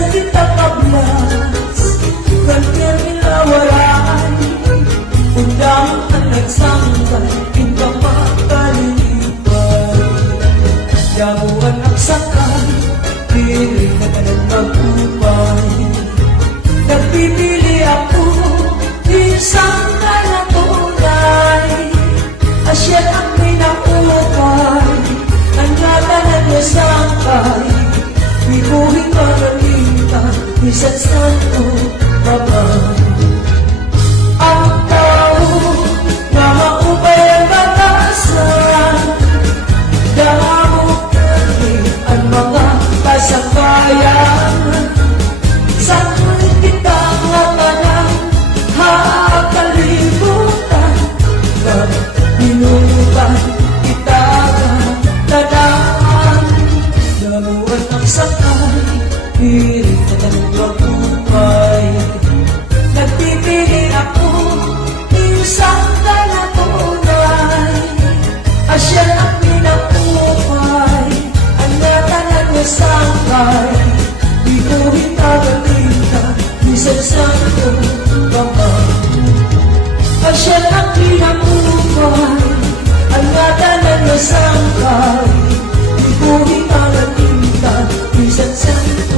Minsan kita pablas, kanker nilawaran, undang ang nagsangkay, pinta makalilipay. Damuan ang sakay, piling na tanong magpupay. Nagpipili ako, isang kalatunay, asya ang pinaupay, ang natanan niya sangkay. Ibuhin maralitan, isa't santo babay. Ang tao na maupay ang batasan, damo ang mga kasakayan. Sa'y kita nga manang hakalimutan, pag minulutan kita tadaan. Damuan ang sakay, piling na tanong magpupay. Nagpipili ako, isang kalatunay, asya ang pinakupay, ang natanan na sangkay. Ibuhin kagalintan, isang santo babay. Asya ang pinakupay, ang natanan na sangkay. Ibuhin kagalintan, isang santo